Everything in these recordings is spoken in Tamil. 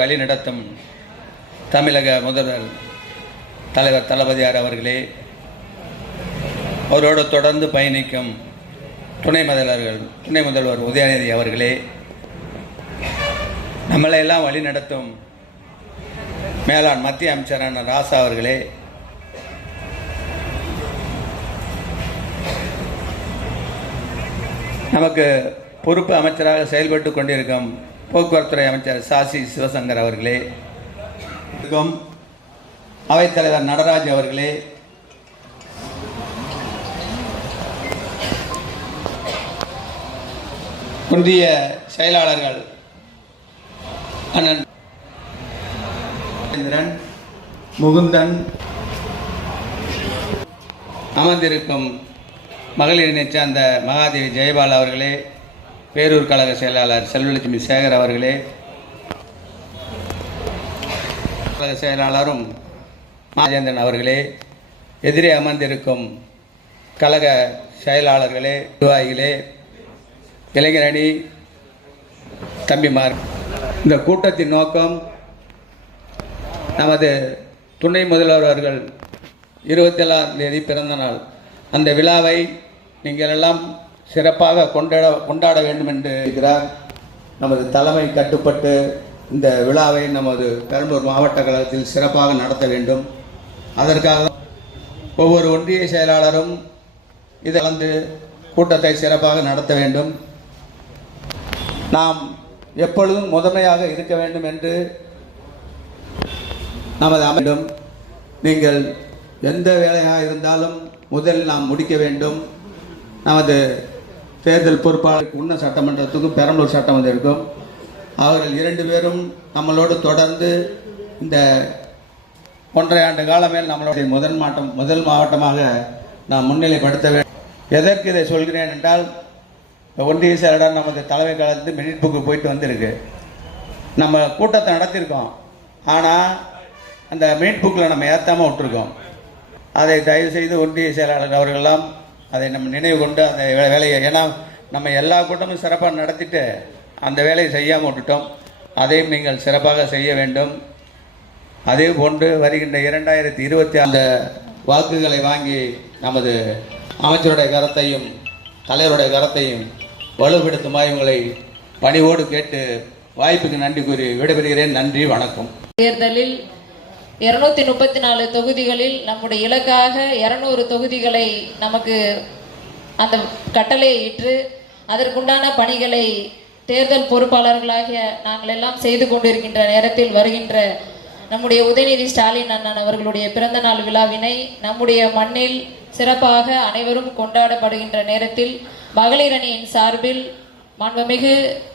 வழிநடத்தும் தமிழக முதல்வர் தலைவர் தளபதியார் அவர்களே, அவரோடு தொடர்ந்து பயணிக்கும் துணை முதல்வர் உதயநிதி அவர்களே, நம்மளை எல்லாம் வழிநடத்தும் மேலாண் மத்திய அமைச்சரான ராசா அவர்களே, நமக்கு பொறுப்பு அமைச்சராக செயல்பட்டு கொண்டிருக்கும் போக்குவரத்துறை அமைச்சர் சாசி சிவசங்கர் அவர்களே, அவைத்தலைவர் நடராஜ் அவர்களே, ஒன்றிய செயலாளர்கள் அண்ணன் முகுந்தன், அமர்ந்திருக்கும் மகளிரினை சார்ந்த மகாதேவி ஜெயபால் அவர்களே, பேரூர் கழக செயலாளர் செல்வலட்சுமி சேகர் அவர்களே, கழக செயலாளரும் ராஜேந்திரன் அவர்களே, எதிரே அமர்ந்திருக்கும் கழக செயலாளர்களே, நிர்வாகிகளே, இளைஞரணி தம்பிமார், இந்த கூட்டத்தின் நோக்கம் நமது துணை முதல்வர் அவர்கள் 27ஆம் தேதி பிறந்த நாள். அந்த விழாவை நீங்கள் எல்லாம் சிறப்பாக கொண்டாட வேண்டும் என்று இருக்கிறார். நமது தலைமை கட்டுப்பட்டு இந்த விழாவை நமது பெரம்பலூர் மாவட்ட கழகத்தில் சிறப்பாக நடத்த வேண்டும். அதற்காக ஒவ்வொரு ஒன்றிய செயலாளரும் இதை கலந்து கூட்டத்தை சிறப்பாக நடத்த வேண்டும். நாம் எப்பொழுதும் முதன்மையாக இருக்க வேண்டும் என்று நமது அமைடும். நீங்கள் எந்த வேலையாக இருந்தாலும் முதலில் நாம் முடிக்க வேண்டும். நமது தேர்தல் பொறுப்பாளருக்கு உன்ன சட்டமன்றத்துக்கும் பெரம்பலூர் சட்டமன்றம் இருக்கும். அவர்கள் 2 பேரும் நம்மளோடு தொடர்ந்து இந்த 1.5 ஆண்டு காலமே நம்மளுடைய முதல் மாவட்டமாக நாம் முன்னிலைப்படுத்த வேண்டும். எதற்கு இதை சொல்கிறேன் என்றால், ஒன்றிய செயலாளர் நமது தலைமை கழகத்து மினிட் புக்கு போயிட்டு வந்திருக்கு. நம்ம கூட்டத்தை நடத்தியிருக்கோம், ஆனால் அந்த மினிட் புக்கில் நம்ம ஏற்றாமல் விட்டுருக்கோம். அதை தயவு செய்து ஒன்றிய செயலாளர் அவர்களெல்லாம் அதை நம்ம நினைவு கொண்டு அந்த வேலையை, ஏன்னா நம்ம எல்லா கூட்டமும் சிறப்பாக நடத்திட்டு அந்த வேலையை செய்யாமல் விட்டுட்டோம். அதையும் நீங்கள் சிறப்பாக செய்ய வேண்டும். அதே போன்று வருகின்ற 2020 அந்த வாக்குகளை வாங்கி நமது அமைச்சருடைய கருத்தையும் தலைவருடைய கருத்தையும் வலுப்படுத்துமாய் உங்களை பணிவோடு கேட்டு வாய்ப்புக்கு நன்றி கூறி விடைபெறுகிறேன். நன்றி, வணக்கம். தேர்தலில் 234 தொகுதிகளில் நம்முடைய இலக்காக 200 தொகுதிகளை நமக்கு அந்த கட்டளையை இட்டு அதற்குண்டான பணிகளை தேர்தல் பொறுப்பாளர்களாகிய நாங்கள் எல்லாம் செய்து கொண்டிருக்கின்ற நேரத்தில் வருகின்ற நம்முடைய உதயநிதி ஸ்டாலின் அண்ணன் அவர்களுடைய பிறந்த நாள் விழாவினை நம்முடைய மண்ணில் சிறப்பாக அனைவரும் கொண்டாடப்படுகின்ற நேரத்தில் மகளிர் அணியின் சார்பில் மாண்புமிகு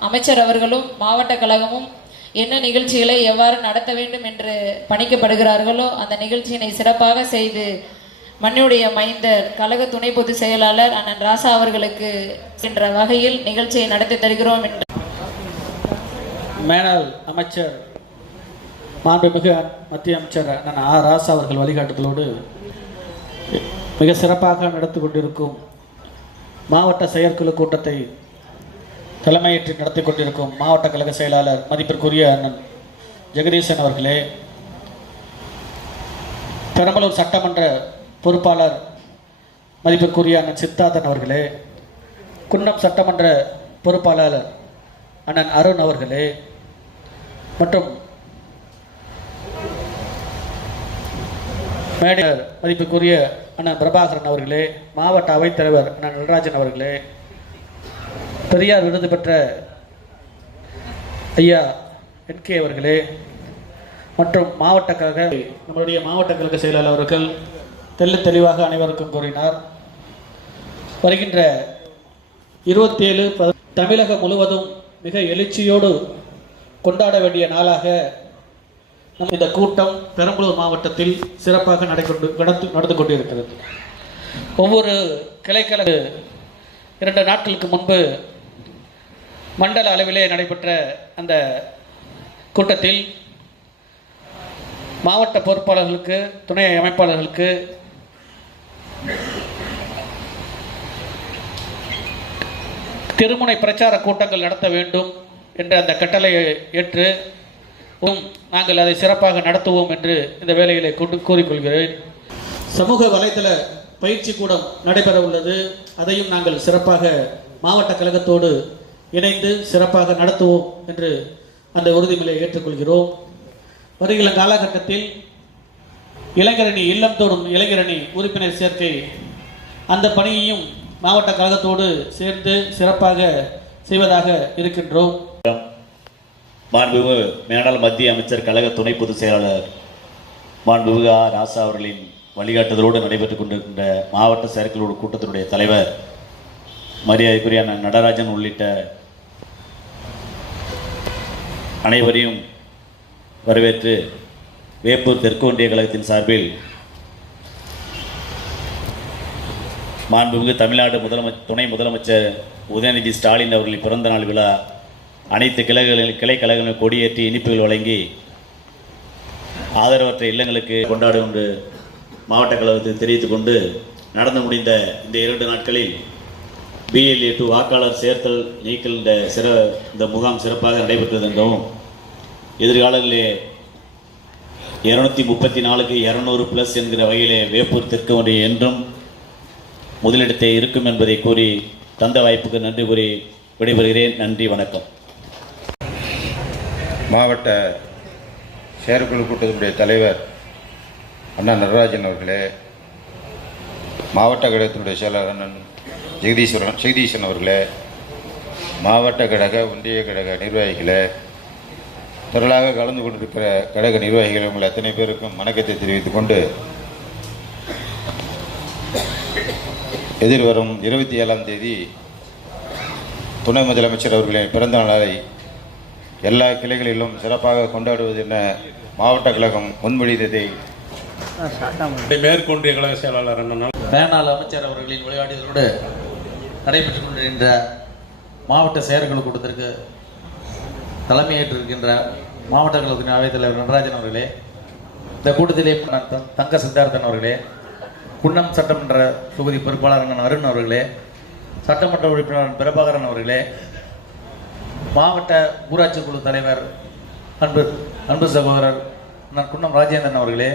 அமைச்சர் அவர்களும் மாவட்ட கழகமும் என்ன நிகழ்ச்சிகளை எவ்வாறு நடத்த வேண்டும் என்று பணிக்கப்படுகிறார்களோ அந்த நிகழ்ச்சியினை சிறப்பாக செய்து மண்ணுடைய மைந்தர் கழக துணை பொதுச் செயலாளர் அண்ணன் ராசா அவர்களுக்கு என்ற வகையில் நிகழ்ச்சியை நடத்தி தருகிறோம் என்று மேலாள் அமைச்சர் மாண்புமிகு மத்திய அமைச்சர் அண்ணன் ராசா அவர்கள் வழிகாட்டுதலோடு மிக சிறப்பாக நடத்தி கொண்டிருக்கும் மாவட்ட செயற்குழு கூட்டத்தை தலைமையேற்று நடத்தி கொண்டிருக்கும் மாவட்ட கழக செயலாளர் மதிப்பிற்குரிய அண்ணன் ஜெகதீசன் அவர்களே, பெரம்பலூர் சட்டமன்ற பொறுப்பாளர் மதிப்பிற்குரிய அண்ணன் சித்தார்த்தன் அவர்களே, குன்னம் சட்டமன்ற பொறுப்பாளர் அண்ணன் அருண் அவர்களே, மற்றும் மேடையர் மதிப்புக்குரிய அண்ணன் பிரபாகரன் அவர்களே, மாவட்ட அவைத்தலைவர் அண்ணன் நடராஜன் அவர்களே, பெரியார் விருது பெற்ற ஐயா NK அவர்களே, மற்றும் மாவட்ட கழக நம்முடைய மாவட்ட கழக செயலாளர் அவர்கள் தெளிவாக அனைவருக்கும் கூறினார். வருகின்ற 27 தமிழகம் முழுவதும் மிக எழுச்சியோடு கொண்டாட வேண்டிய நாளாக இந்த கூட்டம் பெரம்பலூர் மாவட்டத்தில் சிறப்பாக நடந்து கொண்டிருக்கிறது. ஒவ்வொரு கிளைக்கழக 2 நாட்களுக்கு முன்பு மண்டல அளவிலே நடைபெற்ற அந்த கூட்டத்தில் மாவட்ட பொறுப்பாளர்களுக்கு துணை அமைப்பாளர்களுக்கு திருமுனை பிரச்சார கூட்டங்கள் நடத்த வேண்டும் என்ற அந்த கட்டளையை ஏற்று நாங்கள் அதை சிறப்பாக நடத்துவோம் என்று இந்த வேலைகளை கூறிக்கொள்கிறேன். சமூக வலைதள பயிற்சி கூடம் நடைபெற உள்ளது. அதையும் நாங்கள் சிறப்பாக மாவட்ட கழகத்தோடு இணைந்து சிறப்பாக நடத்துவோம் என்று அந்த உறுதிமொழியை ஏற்றுக்கொள்கிறோம். வருகிற காலகட்டத்தில் இளைஞரணி இல்லம் தோறும் இளைஞரணி உறுப்பினர் சேர்க்கை அந்த பணியையும் மாவட்ட கழகத்தோடு சேர்ந்து சிறப்பாக செய்வதாக இருக்கின்றோம். மாண்புமிகு மேனாள் மத்திய அமைச்சர் கழக துணை பொதுச் செயலாளர் மாண்புமிகு ஆ. ராசா அவர்களின் வழிகாட்டுதலோடு நடைபெற்றுக் கொண்டிருக்கின்ற மாவட்ட செயற்குழு கூட்டத்தினுடைய தலைவர் மரியாதைக்குரிய நடராஜன் உள்ளிட்ட அனைவரையும் வரவேற்று வேப்பூர் தெற்கு ஒன்றிய கழகத்தின் சார்பில் மாண்புமிகு தமிழ்நாடு துணை முதலமைச்சர் உதயநிதி ஸ்டாலின் அவர்களின் பிறந்த நாள் விழா அனைத்து கிளை கழகங்களில் கொடியேற்றி இனிப்புகள் வழங்கி ஆதரவற்ற இல்லங்களுக்கு கொண்டாடும் என்று மாவட்ட கழகத்தை தெரிவித்துக் கொண்டு நடந்து முடிந்த இந்த 2 நாட்களில் BLA 2 வாக்காளர் சேர்த்தல் நீக்கல் இந்த முகாம் சிறப்பாக நடைபெற்றது என்றும் எதிர்காலங்களிலே 234க்கு 200+ என்கிற வகையிலே வேப்பூர் தெற்கு ஒன்றியம் என்றும் முதலிடத்தை இருக்கும் என்பதை கூறி தந்த வாய்ப்புக்கு நன்றி கூறி விடைபெறுகிறேன். நன்றி, வணக்கம். மாவட்ட செயற்குழு கூட்டத்தினுடைய தலைவர் அண்ணா நடராஜன் அவர்களே, மாவட்ட கழகத்தினுடைய செயலாளர் அண்ணன் ஜெகதீசன் அவர்களே, மாவட்ட கழக ஒன்றிய கழக நிர்வாகிகளே, திரளாக கலந்து கொண்டிருக்கிற கழக நிர்வாகிகள் உங்கள் அத்தனை பேருக்கும் வணக்கத்தை தெரிவித்துக் கொண்டு எதிர்வரும் 27ஆம் தேதி துணை முதலமைச்சர் அவர்களின் பிறந்த நாளை எல்லா கிளைகளிலும் சிறப்பாக கொண்டாடுவது என மாவட்ட கழகம் முன்மொழிந்ததை மேற்கொண்டிய கழக செயலாளர் மேனாள் அமைச்சர் அவர்களின் வழிகாட்டுதலோடு நடைபெற்றுக் கொண்டிருக்கின்ற மாவட்ட செயற்குழு கூட்டத்திற்கு தலைமையேற்றிருக்கின்ற மாவட்ட கழகத்தின் அவைத் தலைவர் நடராஜன் அவர்களே, இந்த கூட்டத்திலே தங்க சித்தார்த்தன் அவர்களே, குன்னம் சட்டமன்ற தொகுதி பொறுப்பாளர் அண்ணன் அருண் அவர்களே, சட்டமன்ற உறுப்பினர் பிரபாகரன் அவர்களே, மாவட்ட ஊராட்சி குழு தலைவர் அன்பு சகோதரர் அண்ணன் குன்னம் ராஜேந்திரன் அவர்களே,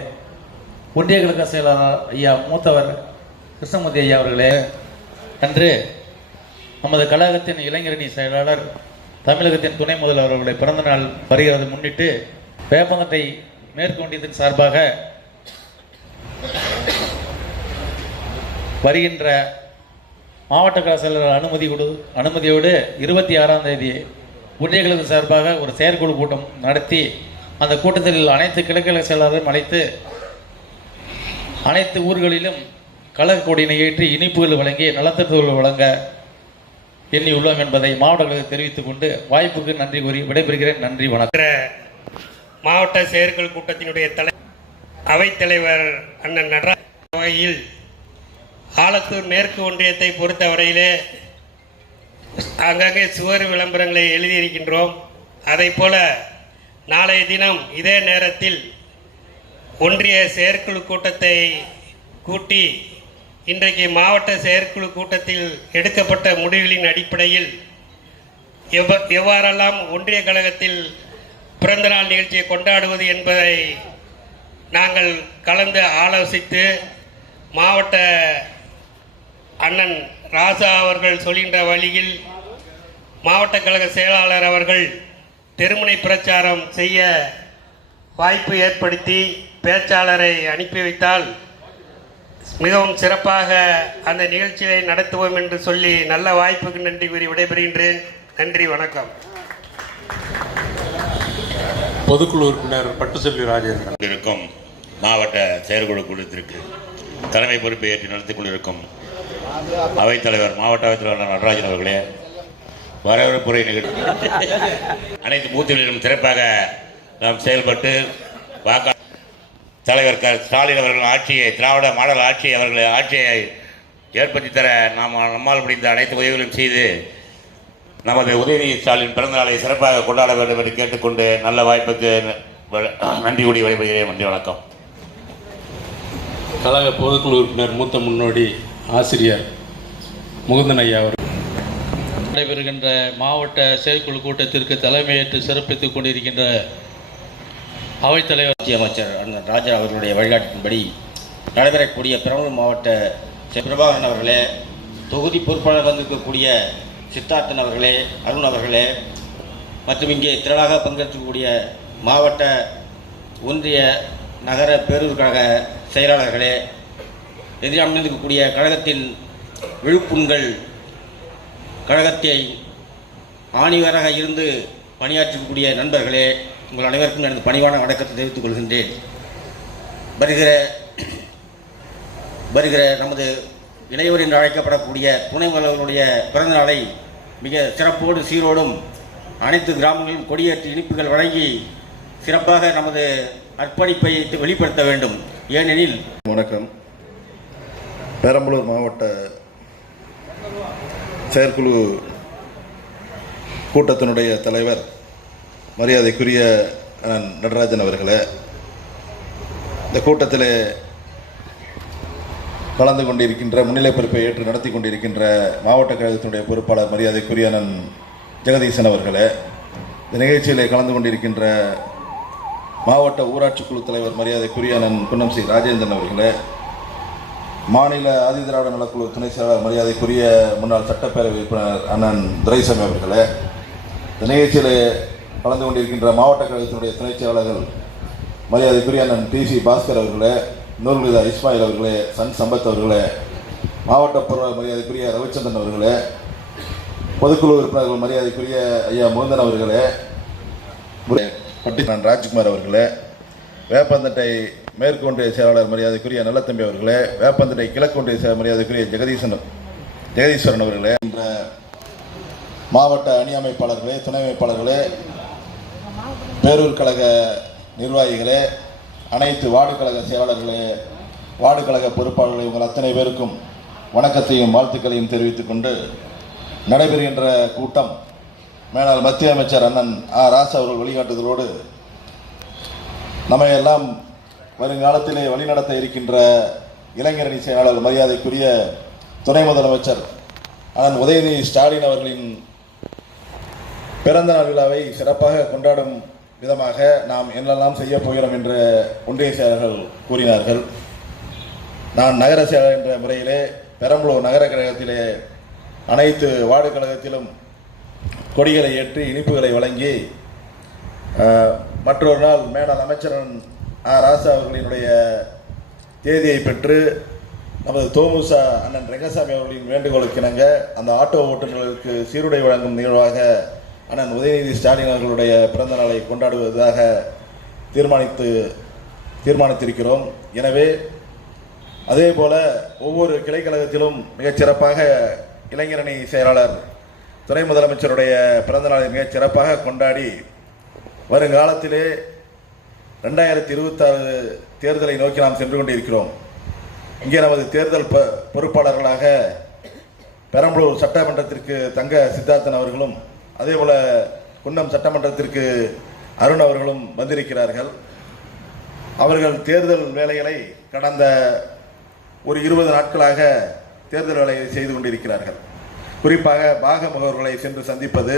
ஒன்றிய கழக செயலாளர் ஐயா மூத்தவர் கிருஷ்ணமூர்த்தி ஐயா அவர்களே, அன்று நமது கழகத்தின் இளைஞரணி செயலாளர் தமிழகத்தின் துணை முதல்வர் அவர்களுடைய பிறந்த நாள் வருகிறது முன்னிட்டு வேப்பந்தட்டை மேற்கு ஒன்றியத்தின் சார்பாக வருகின்ற மாவட்ட கழக செயலாளர் அனுமதியோடு 26ஆம் தேதி ஒன்றிய கழக சார்பாக ஒரு செயற்குழு கூட்டம் நடத்தி அந்த கூட்டத்தில் அனைத்து கிழக்கழக செயலாளரும் அழைத்து அனைத்து ஊர்களிலும் கழக கொடியினை ஏற்றி இனிப்புகள் வழங்கி நலத்திட்டங்கள் வழங்க எண்ணியுள்ளோம் என்பதை மாவட்ட கழகம் தெரிவித்துக் கொண்டு வாய்ப்புக்கு நன்றி கூறி விடைபெறுகிறேன். நன்றி, வணக்கம். மாவட்ட செயற்குழு கூட்டத்தினுடைய அவைத்தலைவர் அண்ணன் நடராஜன் வகையில் ஆலத்தூர் மேற்கு ஒன்றியத்தை பொறுத்தவரையிலே அங்கங்கே சுவர் விளம்பரங்களை எழுதியிருக்கின்றோம். அதை போல நாளைய தினம் இதே நேரத்தில் ஒன்றிய செயற்குழு கூட்டத்தை கூட்டி இன்றைக்கு மாவட்ட செயற்குழு கூட்டத்தில் எடுக்கப்பட்ட முடிவுகளின் அடிப்படையில் எவ்வாறெல்லாம் ஒன்றிய கழகத்தில் பிறந்தநாள் நிகழ்ச்சியை கொண்டாடுவது என்பதை நாங்கள் கலந்து ஆலோசித்து மாவட்ட அண்ணன் ராசா அவர்கள் சொல்கின்ற வழியில் மாவட்ட கழக செயலாளர் அவர்கள் தெருமுனை பிரச்சாரம் செய்ய வாய்ப்பு ஏற்படுத்தி பேச்சாளரை அனுப்பி வைத்தால் மிகவும் சிறப்பாக அந்த நிகழ்ச்சியை நடத்துவோம் என்று சொல்லி நல்ல வாய்ப்புக்கு நன்றி கூறி விடைபெறுகின்றேன். நன்றி, வணக்கம். பொதுக்குழு உறுப்பினர் பட்டுச்செல்வி ராஜேந்திரன் இருக்கும் மாவட்ட செயற்குழு கூட்டத்திற்கு தலைமை பொறுப்பை ஏற்று நடத்திக் கொண்டிருக்கும் அவைத்தலைவர் மாவட்ட அவைத்தலைவர் நடராஜன் அவர்களே, வரவேற்புரை நிகழ்ச்சி அனைத்து பூத்துகளிலும் சிறப்பாக நாம் செயல்பட்டு தலைவர் ஸ்டாலின் அவர்கள் ஆட்சியை திராவிட மாடல் ஆட்சியை ஏற்படுத்தி தர நம்மால் முடிந்த அனைத்து உதவிகளையும் செய்து நமது உதயநிதி ஸ்டாலின் பிறந்த நாளை சிறப்பாக கொண்டாட வேண்டும் என்று கேட்டுக்கொண்டு நல்ல வாய்ப்புக்கு நன்றி கூடி விடைபெறுகிறேன். நன்றி, வணக்கம். கழக பொதுக்குழு உறுப்பினர் மூத்த முன்னோடி ஆசிரியர் முகுந்தன் ஐயா அவர்கள் நடைபெறுகின்ற மாவட்ட செயற்குழு கூட்டத்திற்கு தலைமையேற்று சிறப்பித்துக் கொண்டிருக்கின்ற அவைத்தலைவர் அமைச்சர் அண்ணன் ராஜா அவர்களுடைய வழிகாட்டின்படி நடைபெறக்கூடிய பெரம்பலூர் மாவட்ட பிரபாகரன் அவர்களே, தொகுதி பொறுப்பாளர் வந்திருக்கக்கூடிய சித்தார்த்தன் அவர்களே, அருண் அவர்களே மற்றும் இங்கே திரளாக பங்கேற்கக்கூடிய மாவட்ட ஒன்றிய நகர பேரூர் கழக செயலாளர்களே, எதிரமைந்திருக்கக்கூடிய கழகத்தின் விழுப்புண்கள் கழகத்தை ஆணிவராக இருந்து பணியாற்றக்கூடிய நண்பர்களே, உங்கள் அனைவருக்கும் எனது பணிவான வணக்கத்தை தெரிவித்துக் கொள்கின்றேன். வருகிற நமது இளையோர் என்று அழைக்கப்படக்கூடிய துணை முதல்வர்களுடைய பிறந்த நாளை மிக சிறப்போடு சீரோடும் அனைத்து கிராமங்களிலும் கொடியேற்றி இனிப்புகள் வழங்கி சிறப்பாக நமது அர்ப்பணிப்பை வெளிப்படுத்த வேண்டும். ஏனெனில் வணக்கம். பெரம்பலூர் மாவட்ட செயற்குழு கூட்டத்தினுடைய தலைவர் மரியாதைக்குரிய அண்ணன் நடராஜன் அவர்களே, இந்த கூட்டத்தில் கலந்து கொண்டிருக்கின்ற முன்னிலை பொறுப்பை ஏற்று நடத்தி கொண்டிருக்கின்ற மாவட்ட கழகத்தினுடைய பொறுப்பாளர் மரியாதைக்குரிய அண்ணன் ஜெகதீசன் அவர்களே, இந்த நிகழ்ச்சியில் கலந்து கொண்டிருக்கின்ற மாவட்ட ஊராட்சி குழு தலைவர் மரியாதைக்குரிய அண்ணன் குன்னம் சி ராஜேந்திரன் அவர்களே, மாநில ஆதிதிராவிட நலக்குழு துணை செயலாளர் மரியாதைக்குரிய முன்னாள் சட்டப்பேரவை உறுப்பினர் அண்ணன் துரைசாமி அவர்களே, இந்த நிகழ்ச்சியில் கலந்து கொண்டிருக்கின்ற மாவட்ட கழகத்தினுடைய துணை செயலாளர்கள் மரியாதைக்குரிய அண்ணன் டி.சி. பாஸ்கர் அவர்களே, நூர்விதா இஸ்மாயில் அவர்களே, சன் சம்பத் அவர்களே, மாவட்ட பொருளாளர் மரியாதைக்குரிய ரவிச்சந்திரன் அவர்களே, பொதுக்குழு உறுப்பினர்கள் மரியாதைக்குரிய ஐயா முகுந்தன் அவர்களே, பட்டிமன் ராஜ்குமார் அவர்களே, வேப்பந்தட்டை மேற்கு ஒன்றிய செயலாளர் மரியாதைக்குரிய நல்லத்தம்பி அவர்களே, வேப்பந்தட்டை கிழக்கு ஒன்றிய செயலாளர் மரியாதைக்குரிய ஜெகதீஸ்வரன் அவர்களே, என்ற மாவட்ட அணி அமைப்பாளர்களே, துணை அமைப்பாளர்களே, பேரூர் கழக நிர்வாகிகளே, அனைத்து வார்டு கழக செயலாளர்களே, வார்டு கழக பொறுப்பாளர்களே, உங்கள் அத்தனை பேருக்கும் வணக்கத்தையும் வாழ்த்துக்களையும் தெரிவித்துக் கொண்டு நடைபெறுகின்ற கூட்டம் மேலாள் மத்திய அமைச்சர் அண்ணன் ராசா அவர்கள் வழிகாட்டுதலோடு நம்ம எல்லாம் வருங்காலத்திலே வழிநடத்த இருக்கின்ற இளைஞரணி செயலாளர் மரியாதைக்குரிய துணை முதலமைச்சர் அண்ணன் உதயநிதி ஸ்டாலின் அவர்களின் பிறந்த நாள் விழாவை சிறப்பாக கொண்டாடும் விதமாக நாம் என்னெல்லாம் செய்ய போகிறோம் என்று ஒன்றிய செயலர்கள் கூறினார்கள். நான் நகர செயலர் என்ற முறையிலே பெரம்பலூர் நகர கழகத்திலே அனைத்து வார்டு கழகத்திலும் கொடிகளை ஏற்றி இனிப்புகளை வழங்கி மற்றொரு நாள் மேலாள் அமைச்சர் ராசா அவர்களினுடைய தேதியை பெற்று நமது தோமுசா அண்ணன் ரெங்கசாமி அவர்களின் வேண்டுகோளுக்கு இணங்க அந்த ஆட்டோ ஓட்டுநர்களுக்கு சீருடை வழங்கும் நிகழ்வாக அண்ணன் உதயநிதி ஸ்டாலின் அவர்களுடைய பிறந்த நாளை கொண்டாடுவதாக தீர்மானித்திருக்கிறோம். எனவே அதே போல ஒவ்வொரு கிளைக்கழகத்திலும் மிகச்சிறப்பாக இளைஞரணி செயலாளர் துணை முதலமைச்சருடைய பிறந்த நாளை மிகச் சிறப்பாக கொண்டாடி வருங்காலத்திலே 2026 தேர்தலை நோக்கி நாம் சென்று கொண்டிருக்கிறோம். இங்கே நமது தேர்தல் பொறுப்பாளர்களாக பெரம்பலூர் சட்டமன்றத்திற்கு தங்க சித்தார்த்தன் அவர்களும் அதேபோல குன்னம் சட்டமன்றத்திற்கு அருண் அவர்களும் வந்திருக்கிறார்கள். அவர்கள் தேர்தல் வேலைகளை கடந்த ஒரு 20 நாட்களாக தேர்தல் வேலையை செய்து கொண்டிருக்கிறார்கள். குறிப்பாக பாக முகவர்களை சென்று சந்திப்பது,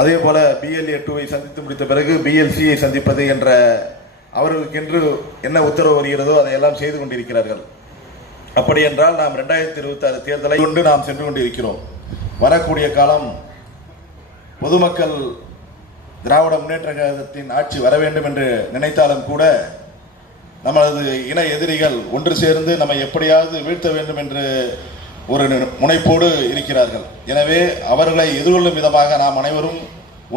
அதே போல BLA 2 சந்தித்து முடித்த பிறகு BLC சந்திப்பது என்ற அவர்களுக்கென்று என்ன உத்தரவு வருகிறதோ அதையெல்லாம் செய்து கொண்டிருக்கிறார்கள். அப்படி என்றால் நாம் 2026 தேர்தலை கொண்டு நாம் சென்று கொண்டிருக்கிறோம். வரக்கூடிய காலம் பொதுமக்கள் திராவிட முன்னேற்ற கழகத்தின் ஆட்சி வர வேண்டும் என்று நினைத்தாலும் கூட நமது இன எதிரிகள் ஒன்று சேர்ந்து நம்மை எப்படியாவது வீழ்த்த வேண்டும் என்று ஒரு முனைப்போடு இருக்கிறார்கள். எனவே அவர்களை எதிர்கொள்ளும் விதமாக நாம் அனைவரும்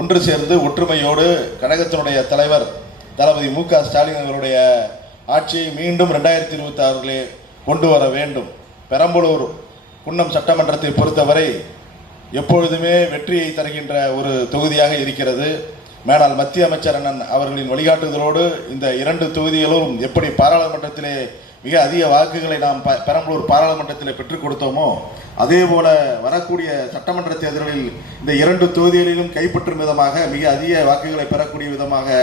ஒன்று சேர்ந்து ஒற்றுமையோடு கழகத்தினுடைய தலைவர் தளபதி மு.க. ஸ்டாலின் அவர்களுடைய ஆட்சியை மீண்டும் 2026 கொண்டு வர வேண்டும். பெரம்பலூர் குன்னம் சட்டமன்றத்தை பொறுத்தவரை எப்பொழுதுமே வெற்றியை தருகின்ற ஒரு தொகுதியாக இருக்கிறது. மேலாள் மத்திய அமைச்சர் அண்ணன் அவர்களின் வழிகாட்டுதலோடு இந்த 2 தொகுதிகளும் எப்படி பாராளுமன்றத்திலே மிக அதிக வாக்குகளை நாம் பெரம்பலூர் பாராளுமன்றத்தில் பெற்றுக் கொடுத்தோமோ அதே போல வரக்கூடிய சட்டமன்ற தேர்தலில் இந்த 2 தொகுதிகளிலும் கைப்பற்றும் விதமாக மிக அதிக வாக்குகளை பெறக்கூடிய விதமாக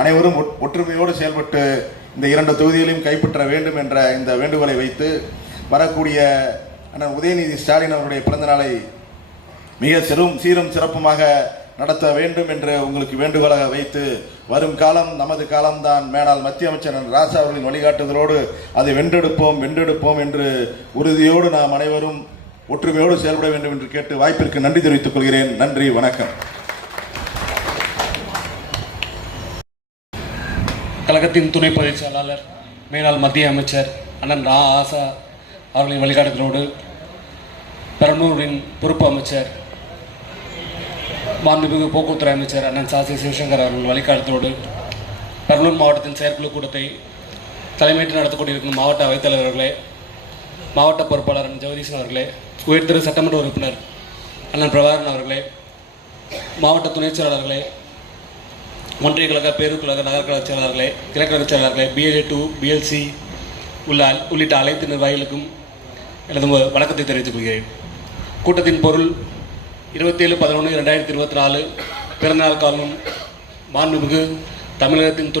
அனைவரும் ஒற்றுமையோடு செயல்பட்டு இந்த 2 தொகுதிகளையும் கைப்பற்ற வேண்டும் என்ற இந்த வேண்டுகோளை வைத்து வரக்கூடிய அண்ணன் உதயநிதி ஸ்டாலின் அவருடைய பிறந்த நாளை மிக சீரும் சிறப்புமாக நடத்த வேண்டும் என்று உங்களுக்கு வேண்டுகோளாக வைத்து வரும் காலம் நமது காலம்தான், மேலாள் மத்திய அமைச்சர் ராசா அவர்களின் வழிகாட்டுதலோடு அதை வென்றெடுப்போம் என்று உறுதியோடு நாம் அனைவரும் ஒற்றுமையோடு செயல்பட வேண்டும் என்று கேட்டு வாய்ப்பிற்கு நன்றி தெரிவித்துக் கொள்கிறேன். நன்றி, வணக்கம். கழகத்தின் துணை பொதுச் செயலாளர் மேலாள் மத்திய அமைச்சர் அண்ணன் ஆசா அவர்களின் வழிகாட்டுதலோடு பெரம்பலூரின் பொறுப்பு அமைச்சர் மாண்புமிகு போக்குவரத்துறை அமைச்சர் அண்ணன் சாசி சிவசங்கர் அவர்கள் வழிகாட்டுதலோடு பெரம்பலூர் மாவட்டத்தின் செயற்குழு கூட்டத்தை தலைமையேற்று நடத்திக் கொண்டிருக்கும் மாவட்ட அவைத்தலைவர்களே, மாவட்ட பொறுப்பாளர் அண்ணன் ஜெகதீசன் அவர்களே, உயர்திரு சட்டமன்ற உறுப்பினர் அண்ணன் பிரபாகரன் அவர்களே, மாவட்ட துணைச் செயலாளர்களே, ஒன்றிய கழக பேருக்கழக நகர்கழக செயலாளர்களே, கிழக்கழக செயலாளர்களே, BLA2 BLC உள்ளிட்ட அனைத்து நிர்வாகிகளுக்கும் எனது வணக்கத்தை தெரிவித்துக் கொள்கிறேன். கூட்டத்தின் பொருள் 27/11/2024 பிறந்தநாள் காணும் மாண்புமிகு தமிழகத்தின்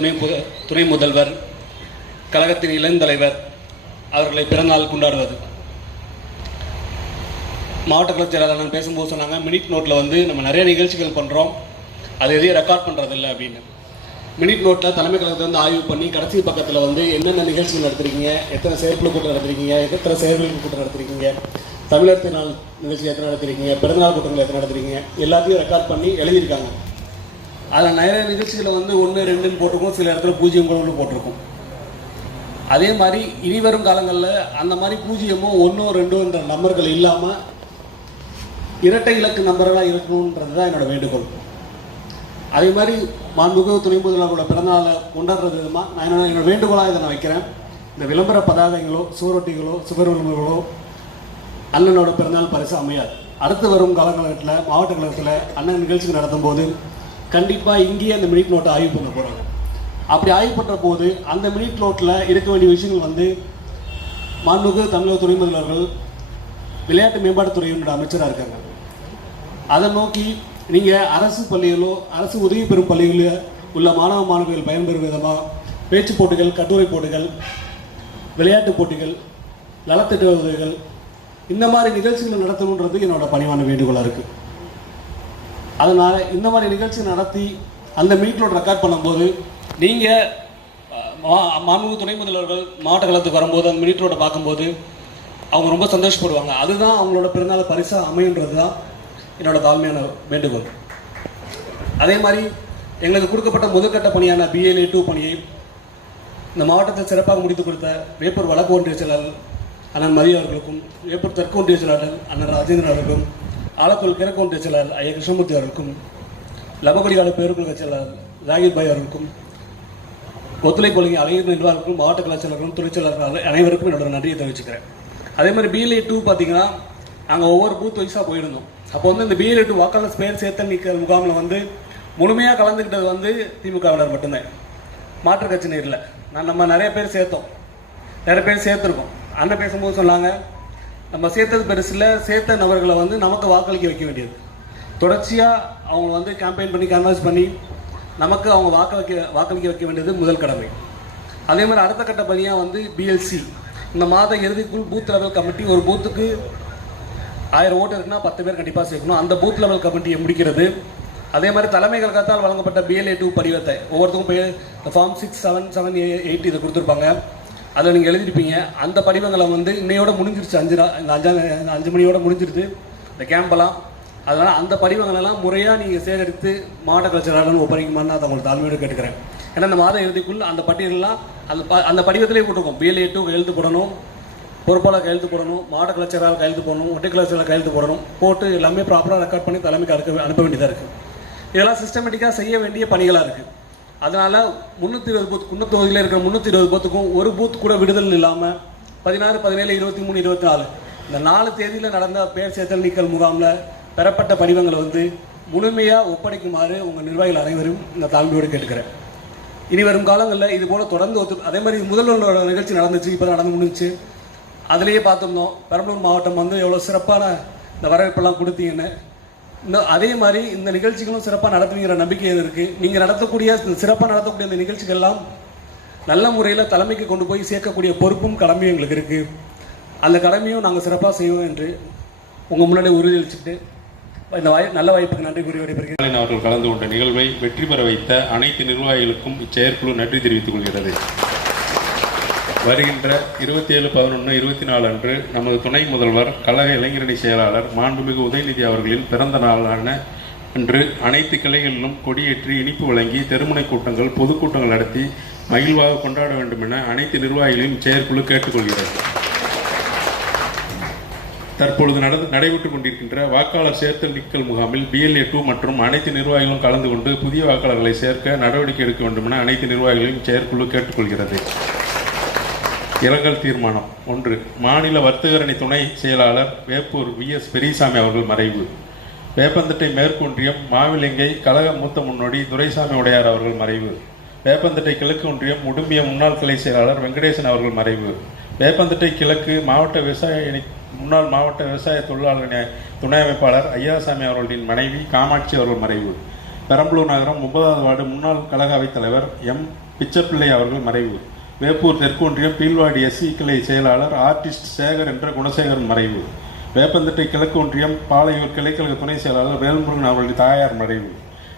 துணை முதல்வர், கழகத்தின் இளந்தலைவர் அவர்களை பிறந்தநாள் கொண்டாடுவது. மாவட்ட கழக செயலாளர் பேசும்போது சொன்னாங்க, மினிட் நோட்டில் வந்து நம்ம நிறைய நிகழ்ச்சிகள் பண்ணுறோம், அது எதையும் ரெக்கார்ட் பண்ணுறதில்லை அப்படின்னு. மினிட் நோட்டில் தலைமை கழகத்தை வந்து ஆய்வு பண்ணி கடைசி பக்கத்தில் வந்து என்னென்ன நிகழ்ச்சிகள் நடத்துறீங்க, எத்தனை செயற்குழு கூட்டம் நடத்துறீங்க, எத்தனை செயற்குழு கூட்டம் நடத்துறீங்க, தமிழர் நாள் நிகழ்ச்சி எத்தனை நடத்துறீங்க, பிறந்தநாள் கூட்டங்கள் எத்தனை நடத்துறீங்க, எல்லாத்தையும் ரெக்கார்ட் பண்ணி எழுதியிருக்காங்க. அதில் நிறைய நிகழ்ச்சிகளை வந்து 1, 2ன்னு போட்டிருக்கோம், சில இடத்துல 0 கூட போட்டிருக்கோம். அதே மாதிரி இனி வரும் காலங்களில் அந்த மாதிரி 0, 1, 2ன்ற நம்பர்கள் இல்லாமல் இரட்டை இலக்கு நம்பர்களாக இருக்கணுன்றது தான் என்னோடய வேண்டுகோள். அதே மாதிரி மாண்புமிகு துணை முதல்வர்களோட பிறந்தநாளை கொண்டாடுறது விதமாக நான் என்னோட வேண்டுகோளாக இதை நான் வைக்கிறேன். இந்த விளம்பர பதாகைகளோ சுவரொட்டிகளோ சுவர் விளம்பரங்களோ அண்ணனோட பிறந்தநாள் பரிசு அமையாது. அடுத்து வரும் காலகட்டத்தில் மாவட்ட கழகத்தில் அண்ணன் நிகழ்ச்சி நடத்தும் போது கண்டிப்பாக இங்கேயே அந்த மினிட் நோட்டை ஆய்வு பண்ண போகிறாங்க. அப்படி ஆய்வு பண்ணுற போது அந்த மினிட் நோட்டில் இருக்க வேண்டிய விஷயங்கள் வந்து மாண்புமிகு தமிழக துணை முதல்வர்கள் விளையாட்டு மேம்பாட்டுத்துறையினோட அமைச்சராக இருக்காங்க. அதை நோக்கி நீங்கள் அரசு பள்ளிகளோ அரசு உதவி பெறும் பள்ளிகளில் உள்ள மாணவ மாணவிகள் பயன்பெறும் விதமாக பேச்சு போட்டிகள், கட்டுரை போட்டிகள், விளையாட்டு போட்டிகள், நலத்திட்ட உதவிகள், இந்த மாதிரி நிகழ்ச்சிகளை நடத்தணுன்றது என்னோட பணிவான வேண்டுகோளாக இருக்குது. அதனால் இந்த மாதிரி நிகழ்ச்சி நடத்தி அந்த மீட்டிலோட ரெக்கார்ட் பண்ணும்போது நீங்கள் மாண்புமிகு துணை முதல்வர்கள் மாவட்ட கழகத்துக்கு வரும்போது அந்த மினிட்ரோட பார்க்கும்போது அவங்க ரொம்ப சந்தோஷப்படுவாங்க. அதுதான் அவங்களோட பிறந்தநாள் பரிசாக அமையுன்றது தான் என்னோட தாழ்மையான வேண்டுகோள். அதே மாதிரி எங்களுக்கு கொடுக்கப்பட்ட முதற்கட்ட பணியான BLA2 பணியை இந்த மாவட்டத்தை சிறப்பாக முடித்து கொடுத்த வேப்பூர் வடக்கு ஒன்றிய செயலாளர் அண்ணன் மதிய அவர்களுக்கும், வேப்பூர் தெற்கு ஒன்றிய செயலாளர் அண்ணன் ராஜேந்திரன் அவர்களுக்கும், ஆலத்தூர் கிழக்கு ஒன்றிய செயலாளர் ஐயா கிருஷ்ணமூர்த்தி அவர்களுக்கும், லபகுடிகாடு பேருக்கழக செயலாளர் ஜாகிர் பாய் அவர்களுக்கும், ஒத்துழைப்பு வழங்கிய அனைத்து நிர்வாகங்களுக்கும், மாவட்ட கலாச்சாரர்களும், தொழிற்சாளர்கள் அனைவருக்கும் என்னோட நன்றியை தெரிவிச்சுக்கிறேன். அதே மாதிரி BLA2 பார்த்தீங்கன்னா நாங்கள் ஒவ்வொரு பூத் வைஸாக போயிருந்தோம். அப்போ வந்து இந்த BLA2 வாக்காளர் பெயர் சேர்த்தல் நீக்க முகாமில் வந்து முழுமையாக கலந்துக்கிட்டது வந்து திமுகவினர் மட்டும்தான், மாற்று கட்சி இல்லை. நம்ம நிறைய பேர் சேர்த்தோம், நிறைய பேர் சேர்த்துருக்கோம். அண்ணன் பேசும்போது சொன்னாங்க, நம்ம சேர்த்தது பெருசில் சேர்த்த நபர்களை வந்து நமக்கு வாக்களிக்க வைக்க வேண்டியது. தொடர்ச்சியாக அவங்க வந்து கேம்பெயின் பண்ணி கன்வென்ஸ் பண்ணி நமக்கு அவங்க வாக்களிக்க வைக்க வேண்டியது முதல் கடமை. அதே மாதிரி அடுத்த கட்ட பணியாக வந்து BLC இந்த மாத இறுதிக்குள் பூத் லெவல் கமிட்டி, ஒரு பூத்துக்கு 1000 ஓட்டு இருக்குன்னா 10 பேர் கண்டிப்பாக சேர்க்கணும், அந்த பூத் லெவல் கமிட்டியை முடிக்கிறது. அதே மாதிரி தலைமை கழகத்தால் வழங்கப்பட்ட BLA2 படிவத்தை ஒவ்வொருத்தருக்கும் போய் ஃபார்ம் 6, 7, 7, 8 இதை கொடுத்துருப்பாங்க. அதில் நீங்கள் எழுதிருப்பீங்க. அந்த படிவங்களை வந்து இன்னையோட முடிஞ்சிருச்சு, 5 மணியோட முடிஞ்சிருது இந்த கேம்பெல்லாம். அதனால் அந்த படிவங்களெல்லாம் முறையாக நீங்கள் சேகரித்து மாவட்ட கலைச்சலாளர் ஒப்படைக்குமான்னு அதை உங்களுக்கு தாழ்மையோடு கேட்டுக்கிறேன். ஏன்னா இந்த மாத இறுதிக்குள் அந்த பட்டியலெல்லாம் அந்த படிவத்திலே போட்டிருக்கோம். BLA2 கையெழுத்து போடணும், பொறுப்பாளர் கையெழுத்து போடணும், மாவட்ட கலைச்சலாளர் கையெழுத்து போடணும், ஒற்றை கலைச்சலாளர் கையெழுத்து போடணும், போட்டு எல்லாமே ப்ராப்பராக ரெக்கார்ட் பண்ணி தலைமைக்கு அனுப்ப வேண்டியதாக இருக்குது. இதெல்லாம் சிஸ்டமேட்டிக்காக செய்ய வேண்டிய பணிகளாக இருக்குது. அதனால் 320 பூத், குன்னத்து தொகுதியில் இருக்கிற 320 பூத்துக்கும் ஒரு பூத் கூட விடுதல் இல்லாமல் 16, 17, 23, 24 இந்த 4 தேதியில் நடந்த பெயர் சேர்த்தல் நீக்கல் முகாமில் பெறப்பட்ட படிவங்களை வந்து முழுமையாக ஒப்படைக்குமாறு உங்கள் நிர்வாகிகள் அனைவரும் இந்த தாழ்மையோடு கேட்டுக்கிறேன். இனி வரும் காலங்களில் இது போல் தொடர்ந்து அதே மாதிரி முதல்வரோட நிகழ்ச்சி நடந்துச்சு, இப்போ நடந்து முடிஞ்சிச்சு. அதிலேயே பார்த்துருந்தோம் பெரம்பலூர் மாவட்டம் வந்து எவ்வளோ சிறப்பான இந்த வரவேற்பெல்லாம் கொடுத்தீங்கன்னு. இன்னும் அதே மாதிரி இந்த நிகழ்ச்சிகளும் சிறப்பாக நடத்துவீங்கிற நம்பிக்கை இருக்குது. நீங்கள் சிறப்பாக நடத்தக்கூடிய இந்த நிகழ்ச்சிகள்லாம் நல்ல முறையில் தலைமைக்கு கொண்டு போய் சேர்க்கக்கூடிய பொறுப்பும் கடமையும் எங்களுக்கு இருக்குது. அந்த கடமையும் நாங்கள் சிறப்பாக செய்வோம் என்று உங்கள் முன்னாடி உறுதியளிச்சுட்டு இந்த நல்ல வாய்ப்புக்கு நன்றி கூறி விடைபெறுகிறேன். அவர்கள் கலந்து கொண்ட நிகழ்வை வெற்றி பெற வைத்த அனைத்து நிர்வாகிகளுக்கும் இச்செயற்குழு நன்றி தெரிவித்துக் கொள்கிறது. வருகின்ற 27/11/24 அன்று நமது துணை முதல்வர் கழக இளைஞரணி செயலாளர் மாண்புமிகு உதயநிதி அவர்களின் பிறந்த நாளான அன்று அனைத்து கிளைகளிலும் கொடியேற்றி இனிப்பு வழங்கி தெருமுனை கூட்டங்கள் பொதுக்கூட்டங்கள் நடத்தி மகிழ்வாக கொண்டாட வேண்டும் என அனைத்து நிர்வாகிகளையும் செயற்குழு கேட்டுக்கொள்கிறது. தற்பொழுது நடைபெற்றுக் கொண்டிருக்கின்ற வாக்காளர் சேர்த்தல் நீக்கல் முகாமில் BLA 2 மற்றும் அனைத்து நிர்வாகிகளும் கலந்து கொண்டு புதிய வாக்காளர்களை சேர்க்க நடவடிக்கை எடுக்க வேண்டும் என அனைத்து நிர்வாகிகளையும் செயற்குழு கேட்டுக்கொள்கிறது. இரங்கல் தீர்மானம் 1. மாநில வர்த்தகரணி துணை செயலாளர் வேப்பூர் VS பெரியசாமி அவர்கள் மறைவு. வேப்பந்தட்டை மேற்கொன்றியம் மாவிலங்கை கழக மூத்த முன்னோடி துரைசாமி உடையார் அவர்கள் மறைவு. வேப்பந்தட்டை கிழக்கு ஒன்றியம் உடும்பிய முன்னாள் கிளை செயலாளர் வெங்கடேசன் அவர்கள் மறைவு. வேப்பந்தட்டை கிழக்கு முன்னாள் மாவட்ட விவசாய தொழிலாளர் துணை அமைப்பாளர் ஐயாசாமி அவர்களின் மனைவி காமாட்சி அவர்கள் மறைவு. பெரம்பலூர் நகரம் 9வது வார்டு முன்னாள் கழக அவைத் தலைவர் M பிச்சப்பிள்ளை அவர்கள் மறைவு. வேப்பூர் தெற்கொன்றியம் பீல்வாடி SC கிளை செயலாளர் ஆர்டிஸ்ட் சேகர் என்ற குணசேகரன் மறைவு. வேப்பந்தட்டை கிழக்கு ஒன்றியம் பாளையூர் கிளைக்கழக துணை செயலாளர் வேல்முருகன் அவர்களின் தாயார் மறைவு.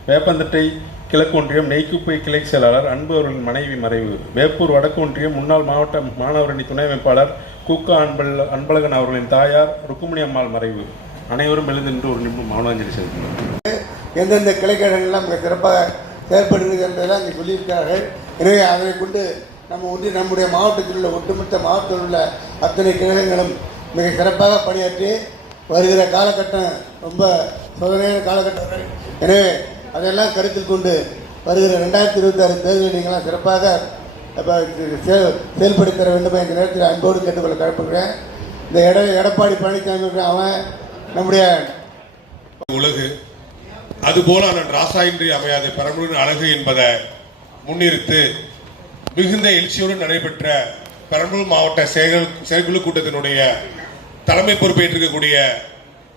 வேப்பந்தட்டை கிழக்கு ஒன்றியம் நெய்க்குப்பை கிளை செயலாளர் அன்பு அவர்களின் மனைவி மறைவு. வேப்பூர் வடக்கு ஒன்றியம் முன்னாள் மாவட்ட மாணவரணி துணை அமைப்பாளர் கூக்கா அன்பழகன் அவர்களின் தாயார் ருக்குமணி அம்மாள் மறைவு. அனைவரும் எழுந்து ஒரு நிமிடம் மௌனாஞ்சலி செலுத்தினர். எந்தெந்த கிளைக்கழகங்கள்லாம் மிக சிறப்பாக செயல்படுகிறது என்பதெல்லாம் இங்கே சொல்லியிருக்கிறார்கள். எனவே அதை கொண்டு நம்முடைய மாவட்டத்தில் உள்ள ஒட்டுமொத்த மாவட்டத்தில் உள்ள அத்தனை கிழகங்களும் மிக சிறப்பாக பணியாற்றி வருகிற காலகட்டம் ரொம்ப சோதனையான காலகட்டங்கள். எனவே அதையெல்லாம் கருத்தில் கொண்டு வருகிற 2026 தேர்தலில் நீங்களாம் சிறப்பாக செயல்படுத்தி தர வேண்டும். இந்த நேரத்தில் அன்போடு கேட்டுக்கொள்ள கடப்படுகிறேன். இந்த எடப்பாடி பழனிசாமி அவன் நம்முடைய உலகு அதுபோல ராசாயின்றி அமையாத பெரம்பலூரின் அழகு என்பதை முன்னிறுத்து மிகுந்த எழுச்சியோடு நடைபெற்ற பெரம்பலூர் மாவட்ட செயற்குழு கூட்டத்தினுடைய தலைமை பொறுப்பேற்றிருக்கக்கூடிய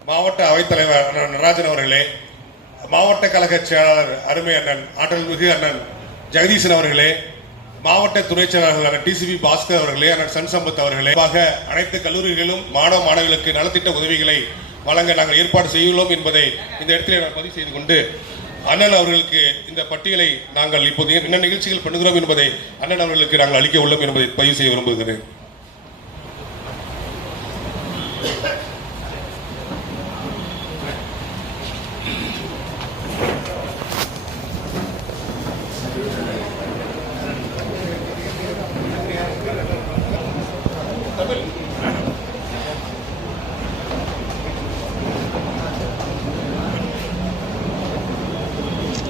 மாவட்ட அவைத்தலைவர் அண்ணன் நடராஜன் அவர்களே, மாவட்ட கழக செயலாளர் அருமை அண்ணன் ஆற்றல் மிகு அண்ணன் ஜெகதீசன் அவர்களே, மாவட்ட துணை செயலாளர்கள் அண்ணன் TCP பாஸ்கர் அவர்களே, அண்ணன் சன்சம்பத் அவர்களே, அனைத்து கல்லூரிகளிலும் மாணவ மாணவிகளுக்கு நலத்திட்ட உதவிகளை வழங்க நாங்கள் ஏற்பாடு செய்துள்ளோம் என்பதை இந்த இடத்திலே நான் பதிவு செய்து கொண்டு அண்ணன் அவர்களுக்கு இந்த பட்டியலை நாங்கள் இப்போது என்ன நிகழ்ச்சிகள் பண்ணுகிறோம் என்பதை அண்ணன் அவர்களுக்கு நாங்கள் அளிக்க உள்ளோம் என்பதை பதிவு செய்ய விரும்புகிறேன்.